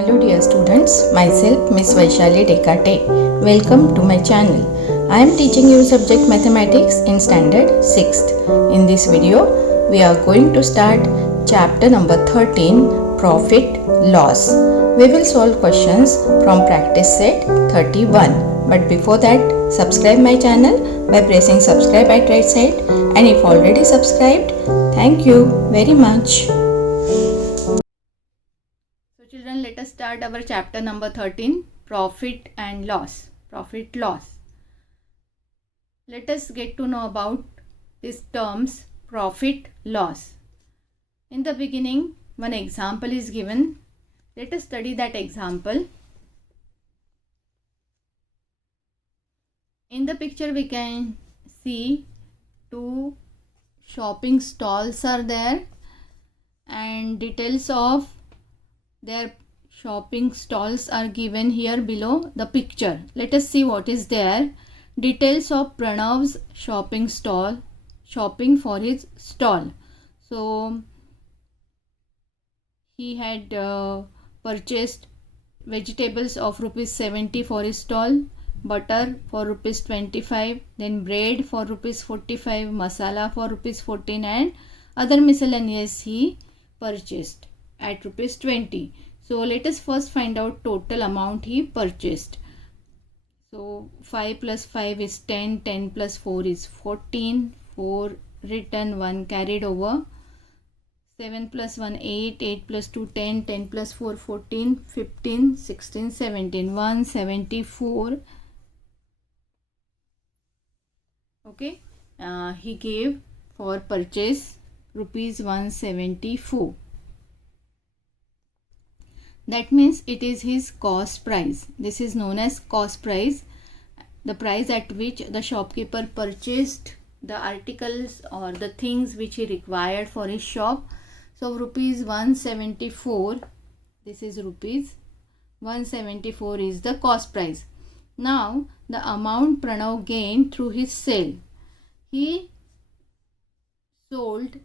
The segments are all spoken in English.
Hello dear students, myself Miss Vaishali Dekate. Welcome to my channel. I am teaching you subject mathematics in standard 6th. In this video, we are going to start chapter number 13, profit loss. We will solve questions from practice set 31. But before that, subscribe my channel by pressing subscribe at right side, and if already subscribed, thank you very much. Children, let us start our chapter number 13, profit and loss. Profit loss. Let us get to know about these terms profit loss. In the beginning, one example is given. Let us study that example. In the picture we can see two shopping stalls are there and details of their shopping stalls are given here below the picture. Let us see what is there. Details of Pranav's shopping stall, shopping for his stall. So he had purchased vegetables of rupees 70 for his stall, butter for rupees 25, then bread for rupees 45, masala for rupees 14, and other miscellaneous he purchased at rupees 20. So let us first find out total amount he purchased. So 5 plus 5 is 10, 10 plus 4 is 14, 4 written, 1 carried over, 7 plus 1 8, 8 plus 2 10, 10 plus 4 14, 15, 16, 17, 174. Okay, he gave for purchase rupees 174. That means it is his cost price. This is known as cost price, the price at which the shopkeeper purchased the articles or the things which he required for his shop. So rupees 174, this is rupees 174 is the cost price. Now the amount Pranav gained through his sale. He sold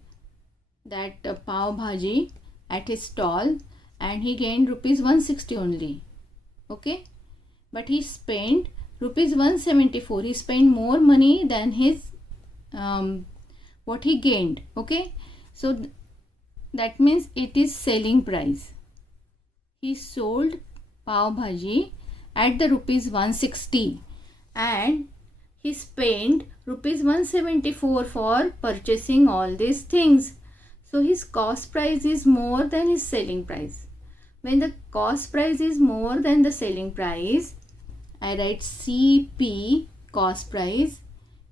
that pav bhaji at his stall and he gained rupees 160 only. Okay, but he spent rupees 174. He spent more money than his what he gained. Okay, so that means it is selling price. He sold pav bhaji at the rupees 160 and he spent rupees 174 for purchasing all these things. So his cost price is more than his selling price. When the cost price is more than the selling price, I write CP, cost price,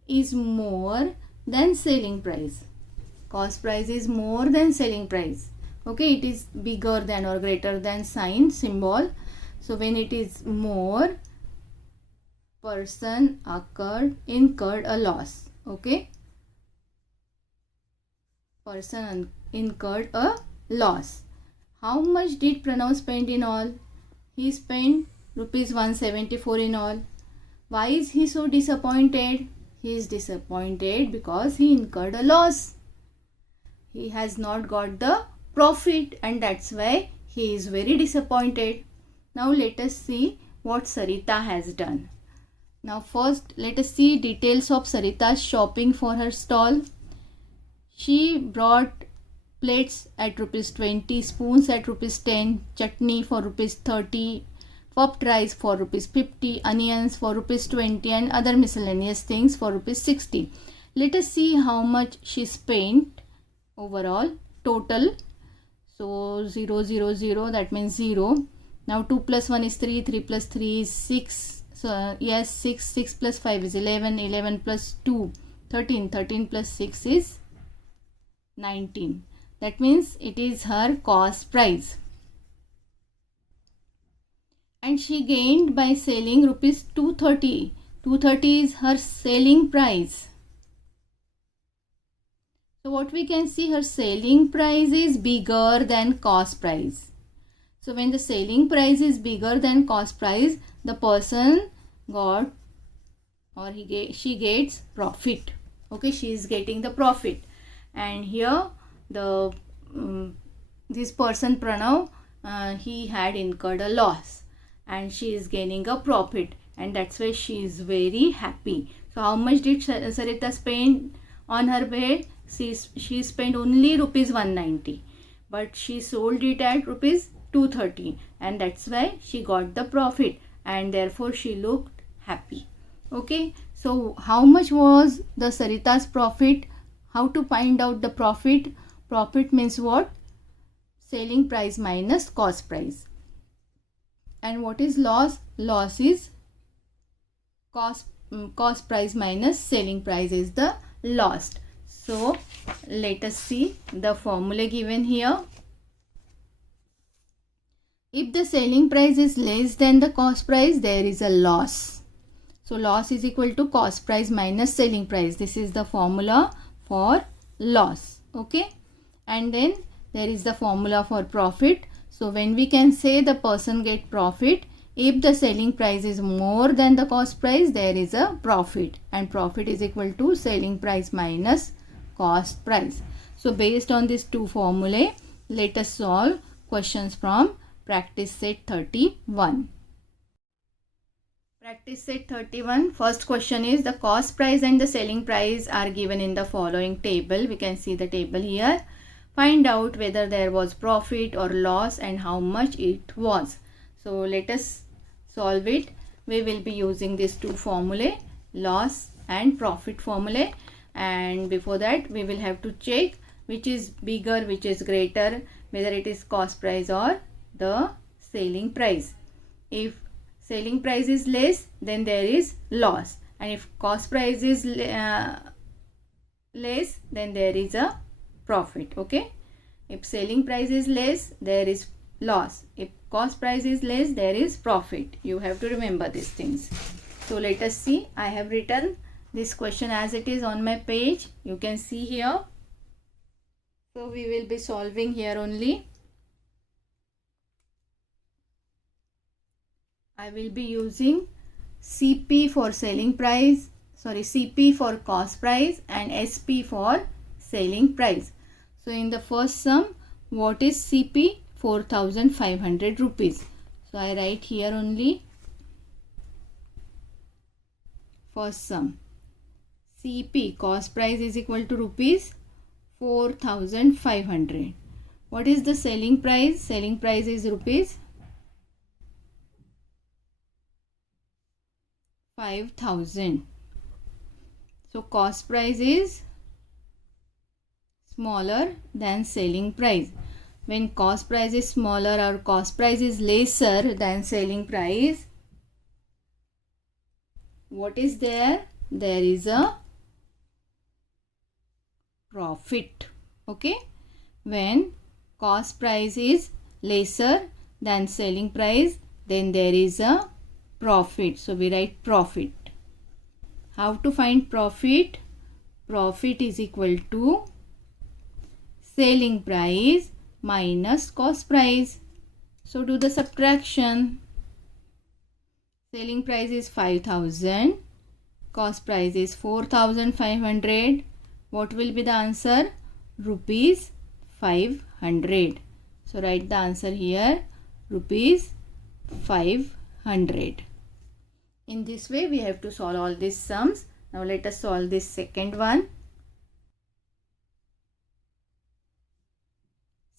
is more than selling price. Cost price is more than selling price. Okay, it is bigger than or greater than sign, symbol. So when it is more, person incurred a loss. Okay, person incurred a loss. How much did Pranav spend in all? He spent rupees 174 in all. Why is he so disappointed? He is disappointed because he incurred a loss. He has not got the profit and that's why he is very disappointed. Now let us see what Sarita has done. Now first let us see details of Sarita's shopping for her stall. She brought plates at rupees 20, spoons at rupees 10, chutney for rupees 30, puffed rice for rupees 50, onions for rupees 20 and other miscellaneous things for rupees 60. Let us see how much she spent overall total. So 0 0 0, that means 0. Now 2 plus 1 is 3, 3 plus 3 is 6. So yes, 6, 6 plus 5 is 11, 11 plus 2 13, 13 plus 6 is 19. That means it is her cost price. And she gained by selling rupees 230. 230 is her selling price. So what we can see, her selling price is bigger than cost price. So when the selling price is bigger than cost price, the person got or she gets profit. Okay, she is getting the profit. And here the this person Pranav he had incurred a loss and she is gaining a profit, and that's why she is very happy. So how much did Sarita spend on her bed? She spent only rupees 190, but she sold it at rupees 230, and that's why she got the profit, and therefore she looked happy. Okay, so how much was the Sarita's profit? How to find out the profit? Profit means what? Selling price minus cost price. And what is loss? Loss is cost price minus selling price is the loss. So let us see the formula given here. If the selling price is less than the cost price, there is a loss. So loss is equal to cost price minus selling price. This is the formula for loss. Okay, and then there is the formula for profit. So when we can say the person get profit, if the selling price is more than the cost price, there is a profit, and profit is equal to selling price minus cost price. So based on these two formulae, let us solve questions from practice set 31. Practice set 31. First question is the cost price and the selling price are given in the following table. We can see the table here. Find out whether there was profit or loss and how much it was. So let us solve it. We will be using these two formulae, loss and profit formulae, and before that we will have to check which is bigger, which is greater, whether it is cost price or the selling price. If selling price is less, then there is loss, and if cost price is less, then there is a profit. Okay, if selling price is less, there is loss. If cost price is less, there is profit. You have to remember these things. So let us see. I have written this question as it is on my page. You can see here. So we will be solving here only. I will be using CP for selling price, CP for cost price and SP for selling price. So in the first sum, what is CP? 4,500 rupees. So I write here only first sum. CP, cost price, is equal to rupees 4,500. What is the selling price? Selling price is rupees 5,000. So cost price is smaller than selling price. When cost price is smaller or cost price is lesser than selling price, what is there? There is a profit. Okay, when cost price is lesser than selling price, then there is a profit. So we write profit. How to find profit? Profit is equal to selling price minus cost price. So do the subtraction. Selling price is 5,000, cost price is 4,500. What will be the answer? Rupees 500. So write the answer here, rupees 500. In this way we have to solve all these sums. Now let us solve this second one.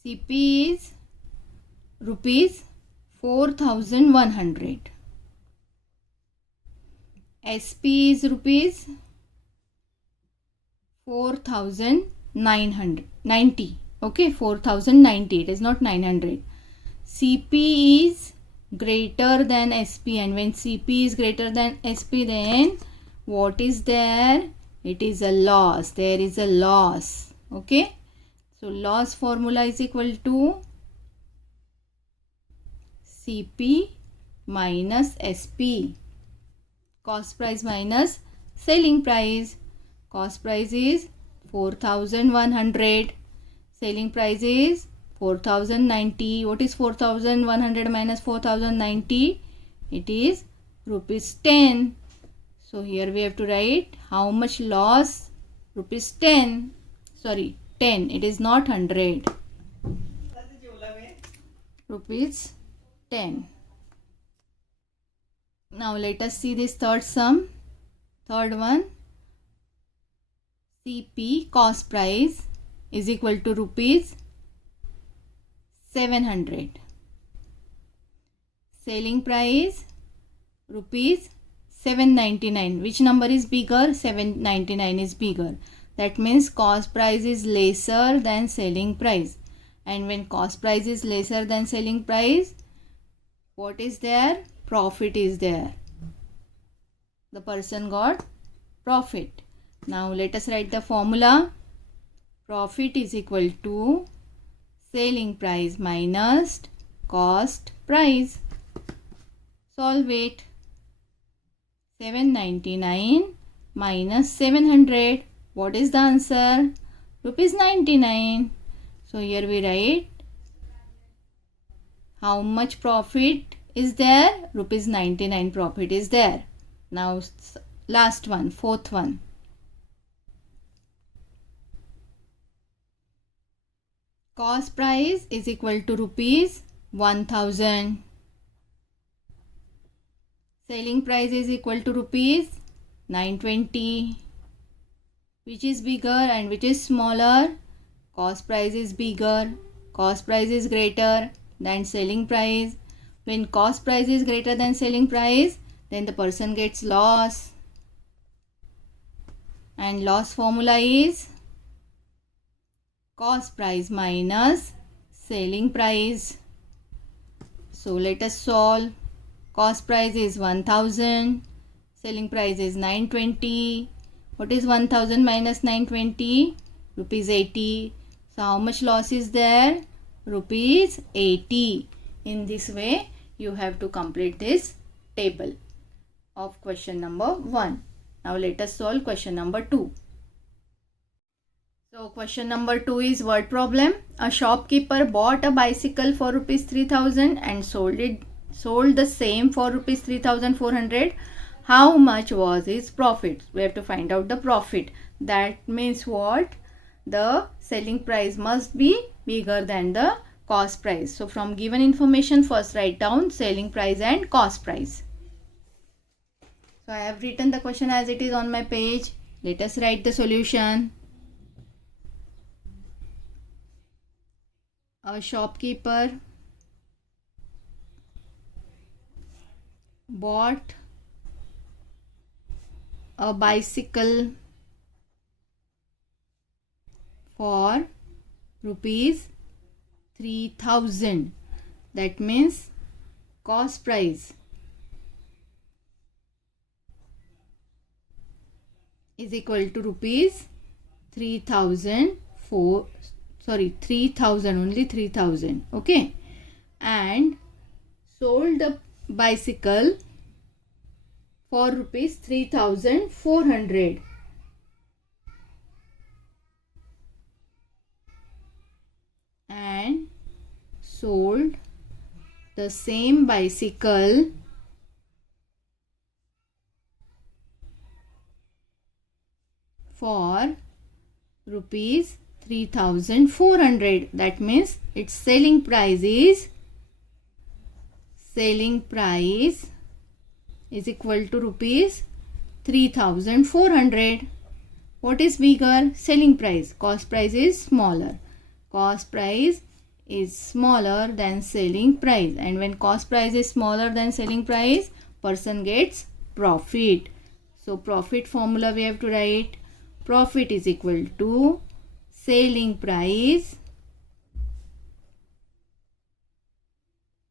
CP is rupees 4,100. SP is rupees 4,990. Okay, 4,090. It is not 900. CP is greater than SP, and when CP is greater than SP, then what is there? It is a loss. There is a loss. Okay. So loss formula is equal to CP minus SP. Cost price minus selling price. Cost price is 4,100. Selling price is 4,090. What is 4,100 minus 4,090? It is rupees 10. So here we have to write how much loss? Rupees 10. Sorry, 10. It is not 100. rupees 10. Now let us see this third sum. Third one, CP cost price is equal to rupees 700. Selling price rupees 799. Which number is bigger? 799 is bigger. That means cost price is lesser than selling price. And when cost price is lesser than selling price, what is there? Profit is there. The person got profit. Now let us write the formula. Profit is equal to selling price minus cost price. Solve it. 799 minus 700. What is the answer? Rupees 99. So here we write how much profit is there? Rupees 99 profit is there. Now last one, fourth one. Cost price is equal to rupees 1000. Selling price is equal to rupees 920. Which is bigger and which is smaller? Cost price is bigger. Cost price is greater than selling price. When cost price is greater than selling price, then the person gets loss. And loss formula is cost price minus selling price. So let us solve. Cost price is 1000. Selling price is 920. What is 1000 minus 920? Rupees 80. So how much loss is there? Rupees 80. In this way, you have to complete this table of question number 1. Now let us solve question number 2. So question number 2 is word problem. A shopkeeper bought a bicycle for rupees 3000 and sold the same for rupees 3400. How much was his profit? We have to find out the profit. That means what? The selling price must be bigger than the cost price. So from given information, first write down selling price and cost price. So I have written the question as it is on my page. Let us write the solution. A shopkeeper bought a bicycle for rupees 3000. That means cost price is equal to rupees 3000 only 3000. Okay, and sold the bicycle for rupees 3400. And sold the same bicycle for rupees 3400. That means its selling price is equal to rupees 3400. What is bigger? Selling price. Cost price is smaller. Cost price is smaller than selling price, and when cost price is smaller than selling price, person gets profit. So profit formula we have to write. Profit is equal to selling price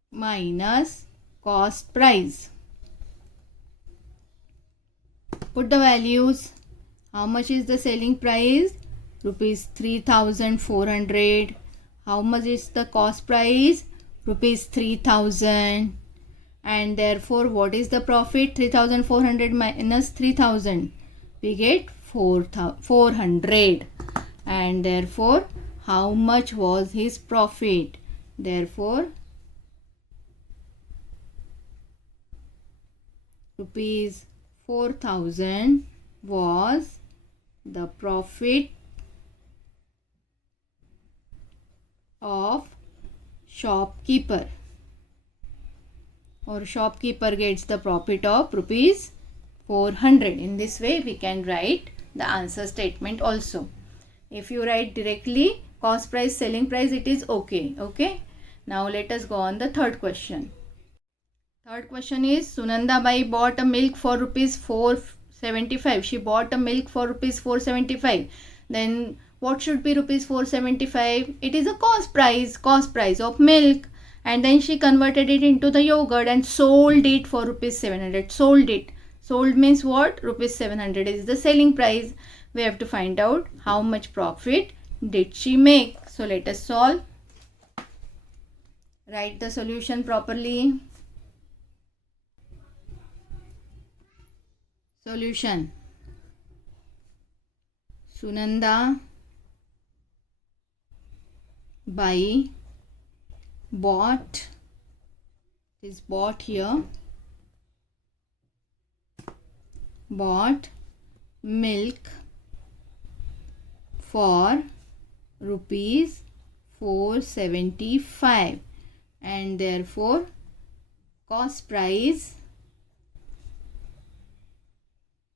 minus cost price. Put the values. How much is the selling price? Rupees 3400. How much is the cost price? Rupees 3000. And therefore what is the profit? 3400 minus 3000. We get 400. And therefore how much was his profit? Therefore rupees 4000 was the profit of shopkeeper, or shopkeeper gets the profit of rupees 400. In this way we can write the answer statement also. If you write directly cost price, selling price, it is okay. Now let us go on the third question. Third question is, Sunanda Bai bought a milk for rupees 475. She bought a milk for rupees 475. Then what should be rupees 475? It is a cost price of milk. And then she converted it into the yogurt and sold it for rupees 700. Sold it. Sold means what? Rupees 700 is the selling price. We have to find out how much profit did she make. So let us solve. Write the solution properly. Solution. Sunanda Bai bought, is bought here, bought milk for rupees 475, and therefore cost price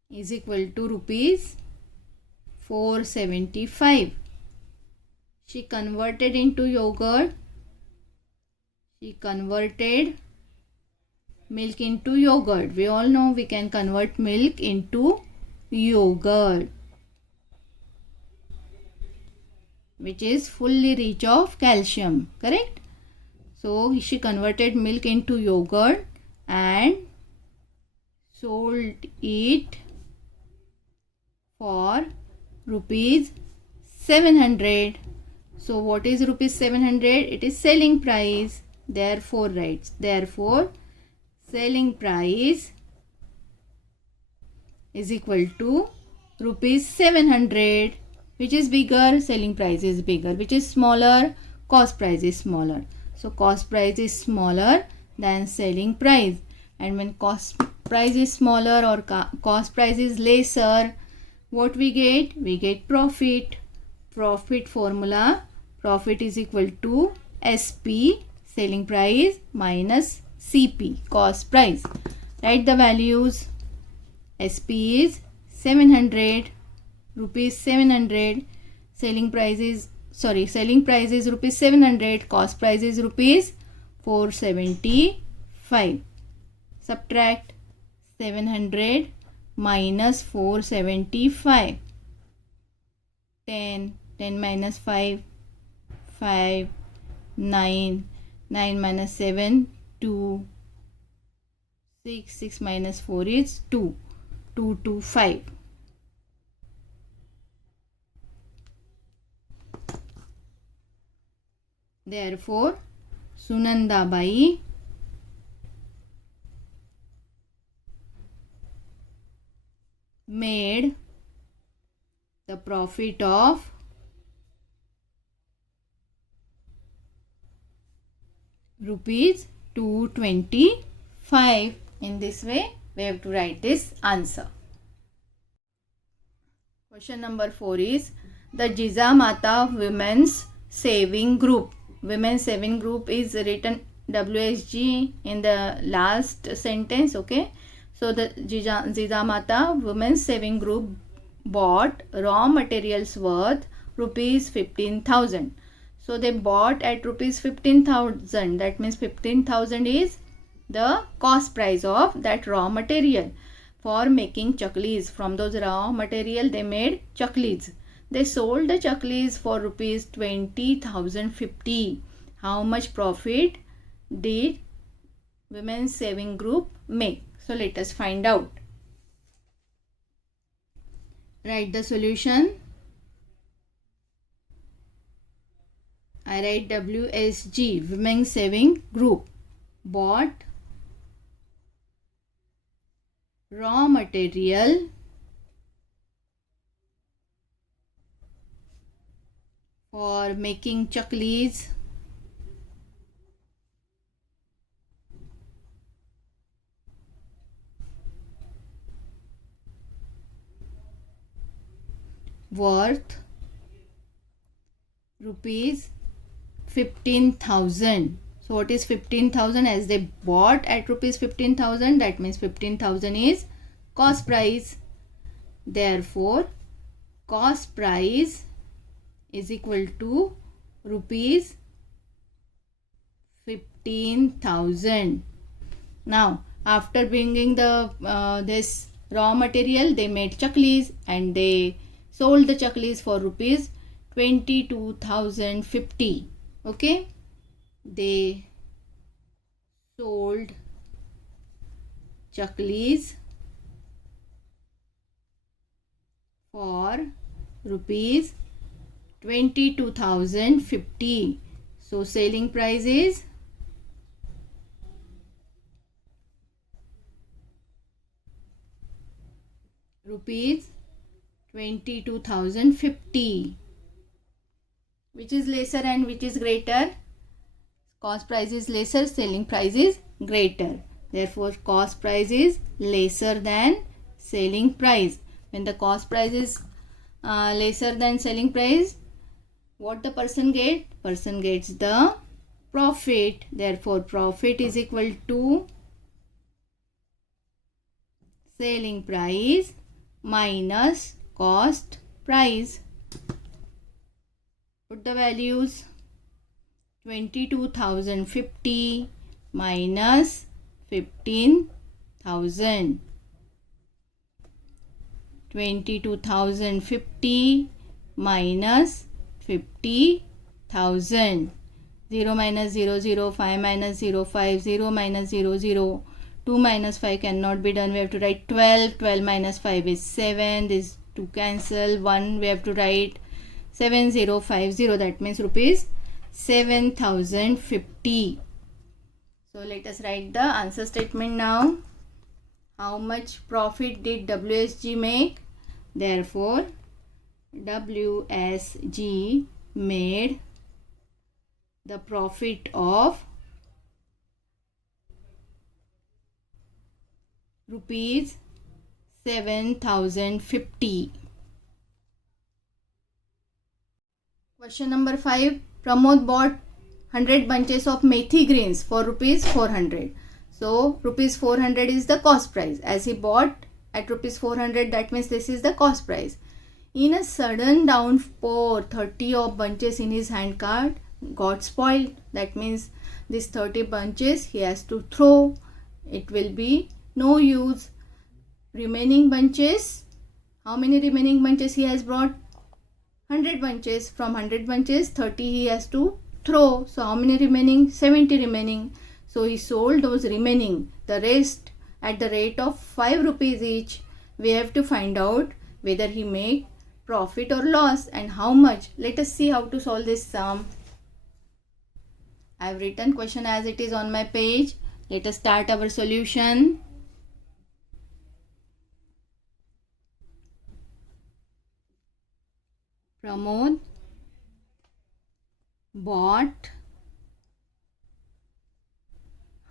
is equal to rupees 475. She converted into yogurt. She converted milk into yogurt. We all know we can convert milk into yogurt, which is fully rich of calcium, correct? So she converted milk into yogurt and sold it for rupees 700. So what is rupees 700? It is selling price. Therefore writes, therefore selling price is equal to rupees 700. Which is bigger? Selling price is bigger. Which is smaller? Cost price is smaller. So cost price is smaller than selling price. And when cost price is smaller or cost price is lesser, what we get? We get profit. Profit formula, profit is equal to SP, selling price, minus CP, cost price. Write the values. SP is 700, rupees 700. Selling price is rupees 700. Cost price is rupees 475. Subtract 700 minus 475. 10 minus 5, 5, 9 minus 7, 2, 6 minus 4 is 2, 2, 5. Therefore, Sunanda Bai made the profit of rupees 225. In this way, we have to write this answer. Question number 4 is, the Jijamata Women's Saving Group. Women's Saving Group is written WSG in the last sentence, okay? So the Jijamata Women's Saving Group bought raw materials worth rupees 15,000. So they bought at rupees 15,000. That means 15,000 is the cost price of that raw material for making chaklis. From those raw material they made chaklis. They sold the chaklis for rupees 20,050. How much profit did Women's Saving Group make? So let us find out. Write the solution. I write WSG, Women's Saving Group, bought raw material for making chaklis worth rupees 15,000. So what is 15,000? As they bought at rupees 15,000, that means 15,000 is cost price. Therefore, cost price is equal to rupees 15,000. Now, after bringing the this raw material, they made chaklis and they sold the chaklis for rupees 22,050. Okay, they sold chaklis for rupees 22,050. So selling price is rupees 22,050. Which is lesser and which is greater? Cost price is lesser, selling price is greater. Therefore, cost price is lesser than selling price. When the cost price is lesser than selling price, what the person get? Person gets the profit. Therefore, profit is equal to selling price minus cost price. Put the values. 22,050 minus 15,000. 22,050 minus 50,000. 0 minus 0, 0, 5 minus 0, 5, 0 minus 0, 0. 2 minus 5 cannot be done. We have to write 12. 12 minus 5 is 7. This 2 cancel. 1 we have to write 7050. That means rupees 7,050. So let us write the answer statement now. How much profit did WSG make? Therefore, WSG made the profit of rupees 7,050. Question number 5. Pramod bought 100 bunches of methi greens for rupees 400. So rupees 400 is the cost price. As he bought at rupees 400, that means this is the cost price. In a sudden downpour, 30 of bunches in his hand cart got spoiled. That means these 30 bunches he has to throw. It will be no use. Remaining bunches, how many remaining bunches he has brought? 100 bunches. From 100 bunches, 30 he has to throw. So how many remaining? 70 remaining. So he sold those remaining. The rest at the rate of 5 rupees each. We have to find out whether he make profit or loss and how much. Let us see how to solve this sum. I have written question as it is on my page. Let us start our solution. Pramod bought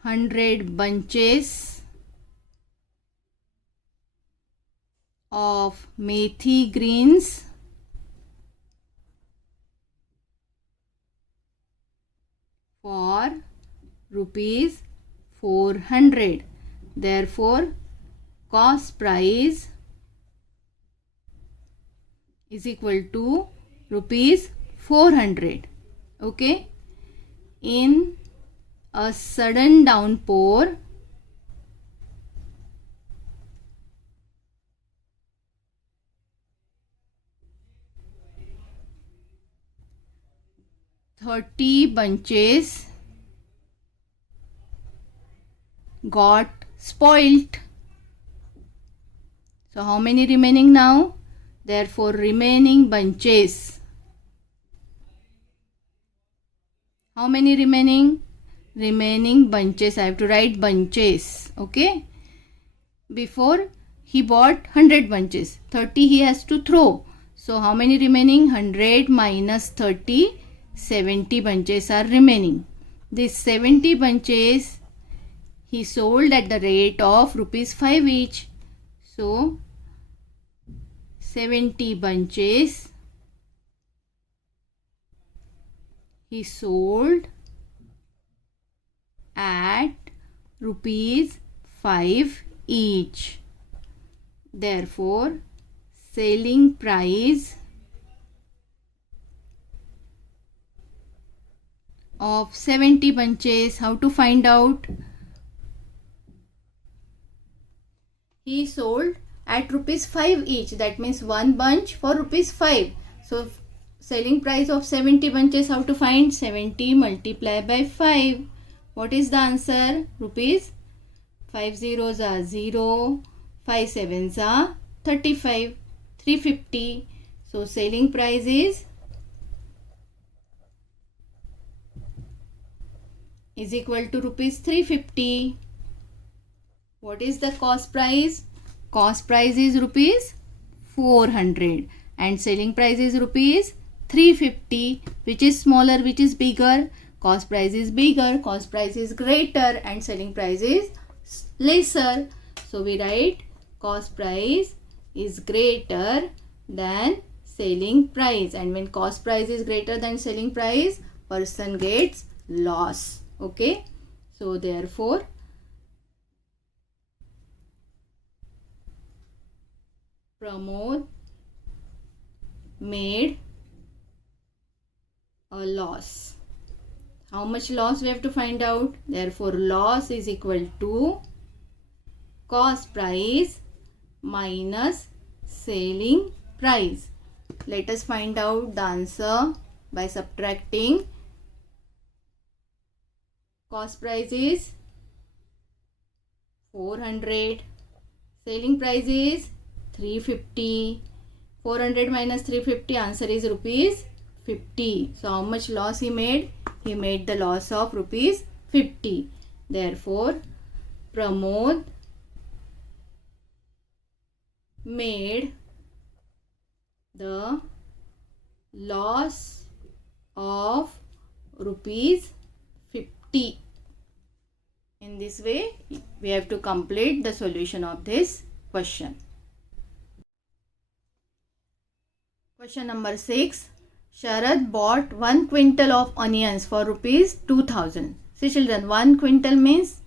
100 bunches of methi greens for rupees 400. Therefore, cost price is equal to rupees 400. Okay. In a sudden downpour, "30 bunches got spoilt." So how many remaining now? Therefore, remaining bunches. How many remaining? Remaining bunches. I have to write bunches. Okay. Before he bought 100 bunches. 30 he has to throw. So how many remaining? 100 minus 30. 70 bunches are remaining. These 70 bunches he sold at the rate of rupees 5 each. So 70 bunches he sold at rupees 5 each. Therefore, selling price of 70 bunches, how to find out? He sold at rupees 5 each, that means one bunch for rupees 5. So selling price of 70 bunches, how to find? 70 multiplied by 5. What is the answer? Rupees 5 zeros are 0, 5 sevens are 35, 350. So selling price is equal to rupees 350. What is the cost price? Cost price is rupees 400 and selling price is rupees 350. Which is smaller, which is bigger? Cost price is bigger, cost price is greater and selling price is lesser. So we write cost price is greater than selling price, and when cost price is greater than selling price, person gets loss. Okay, so therefore Pramod made a loss. How much loss we have to find out? Therefore loss is equal to cost price minus selling price. Let us find out the answer by subtracting. Cost price is 400, selling price is 350. 400 minus 350, answer is rupees 50. So how much loss he made? He made the loss of rupees 50. Therefore Pramod made the loss of rupees 50. In this way we have to complete the solution of this question. Question number 6. Sharad bought 1 quintal of onions for rupees 2000. See children, 1 quintal means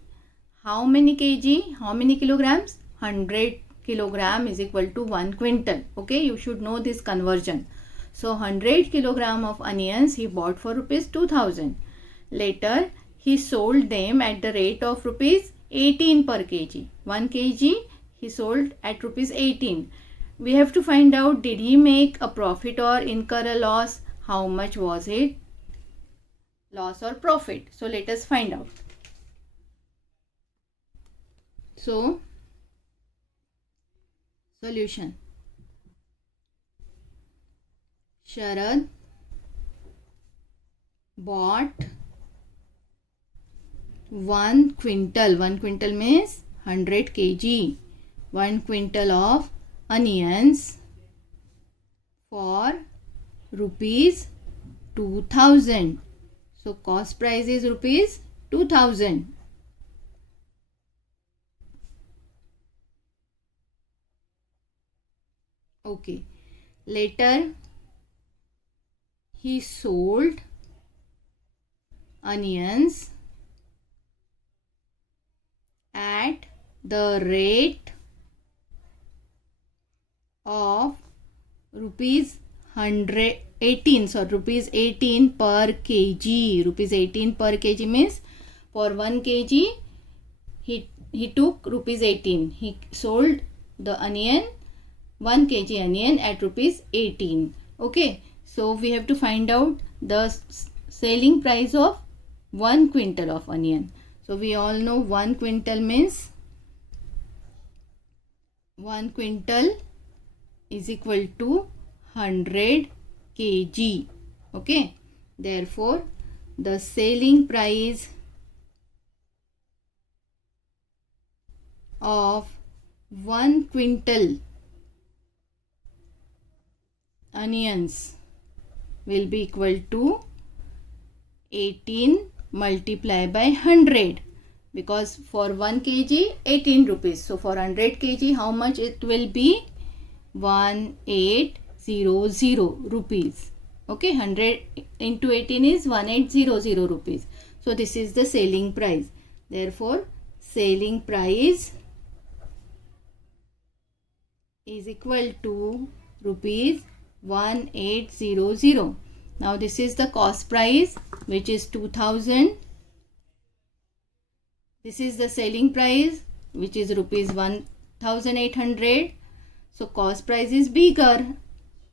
how many kg? How many kilograms? 100 kilogram is equal to 1 quintal. Okay, you should know this conversion. So 100 kilogram of onions he bought for rupees 2000. Later he sold them at the rate of rupees 18 per kg. 1 kg he sold at rupees 18. We have to find out, did he make a profit or incur a loss? How much was it? Loss or profit? So let us find out. So solution. Sharad bought 1 quintal. 1 quintal means 100 kg. 1 quintal of onions for rupees 2000. So cost price is rupees 2000. Okay. Later he sold onions at the rate of rupees 118, so rupees 18 per kg. Rupees 18 per kg means for 1 kg he took rupees 18. He sold the onion, 1 kg onion at rupees 18. Okay, so we have to find out the selling price of 1 quintal of onion. So we all know 1 quintal means 1 quintal is equal to 100 kg. Okay, therefore the selling price of 1 quintal onions will be equal to 18 multiplied by 100, because for 1 kg 18 rupees. So for 100 kg how much it will be? 1800 rupees. Okay, 100 into 18 is 1800 rupees. So this is the selling price. Therefore, selling price is equal to rupees 1800. Now this is the cost price, which is 2000. This is the selling price, which is rupees 1800. So cost price is bigger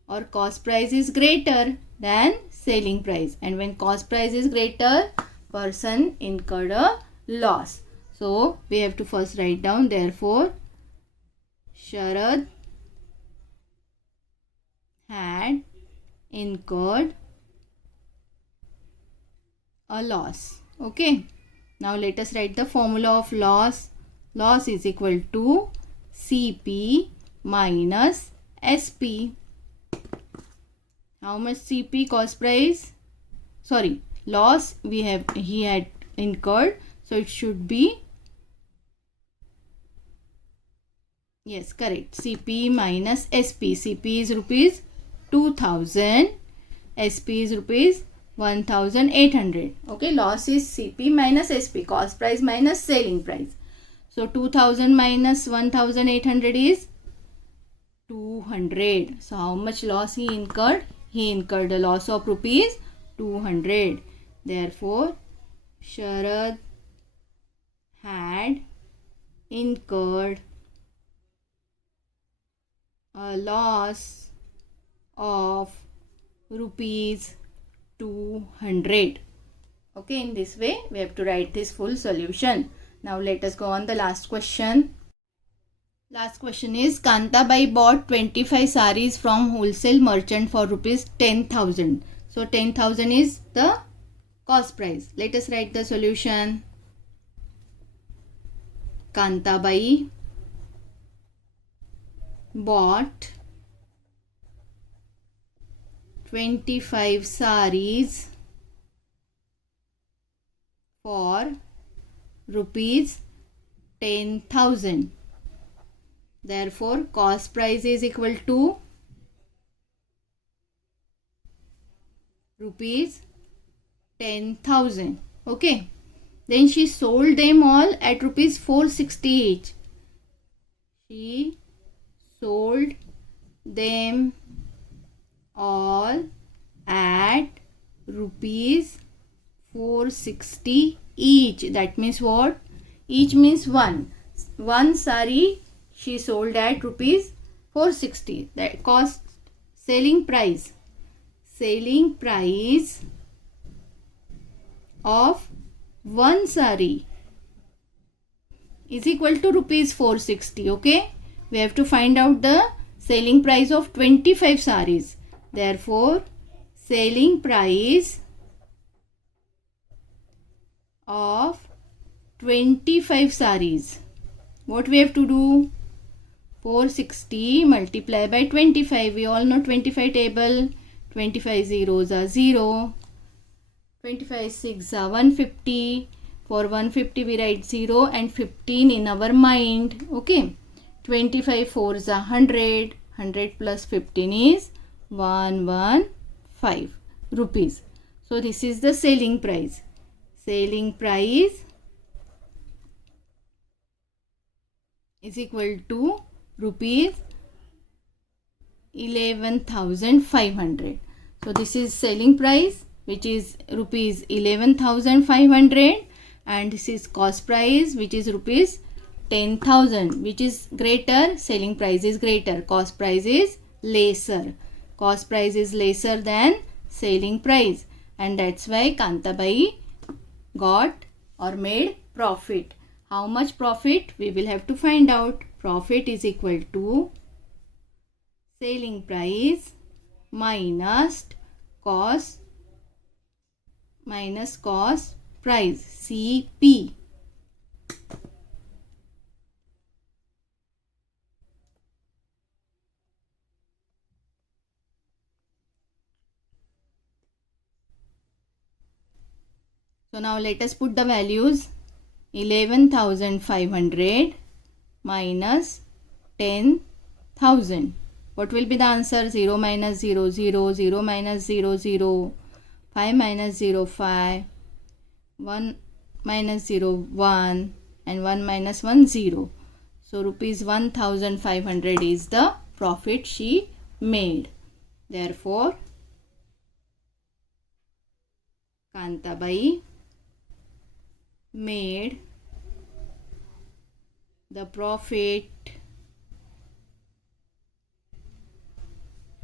or cost price is greater than selling price, and when cost price is greater, person incurred a loss. So we have to first write down, therefore Sharad had incurred a loss. Okay, now let us write the formula of loss. Loss is equal to CP minus SP. How much CP? Cost price, sorry, loss he had incurred, so it should be, yes, correct, CP minus SP. CP is rupees 2000, SP is rupees 1800. Okay, loss is CP minus SP, cost price minus selling price. So 2000 minus 1800 is 200. So how much loss he incurred? He incurred a loss of rupees 200. Therefore, Sharad had incurred a loss of rupees 200. Okay, in this way we have to write this full solution. Now let us go on the last question. Last question is, Kantabai bought 25 saris from wholesale merchant for rupees 10,000. So 10,000 is the cost price. Let us write the solution. Kantabai bought 25 saris for rupees 10,000. Therefore, cost price is equal to rupees 10,000. Okay. Then she sold them all at rupees 460 each. She sold them all at rupees 460 each. That means what? Each means one. One sari she sold at rupees 460. That cost, selling price. Selling price of one sari is equal to rupees 460. Okay. We have to find out the selling price of 25 saris. Therefore, selling price of 25 saris. What we have to do? 460 multiply by 25. We all know 25 table. 25 zeros are 0. 25 6 are 150. For 150 we write 0 and 15 in our mind. Okay. 25 4s are 100. 100 plus 15 is 115 rupees. So this is the selling price. Selling price is equal to rupees 11,500. So this is selling price, which is rupees 11,500, and this is cost price, which is rupees 10,000. Which is greater? Selling price is greater, cost price is lesser. Cost price is lesser than selling price, and that's why Kantabai got or made profit. How much profit? We will have to find out. Profit is equal to selling price minus cost price, CP. So now let us put the values. 11,500 minus 10,000. What will be the answer? 0 minus 0, 0, 0 minus 0, 0, 5 minus 0, 5, 1 minus 0, 1, and 1 minus 1, 0. So rupees 1500 is the profit she made. Therefore, Kantabai made the profit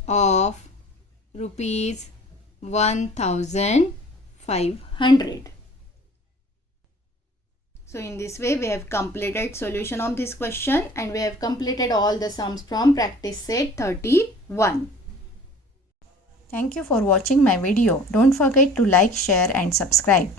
of rupees 1500. So in this way we have completed solution of this question and we have completed all the sums from practice set 31. Thank you for watching my video. Don't forget to like, share and subscribe.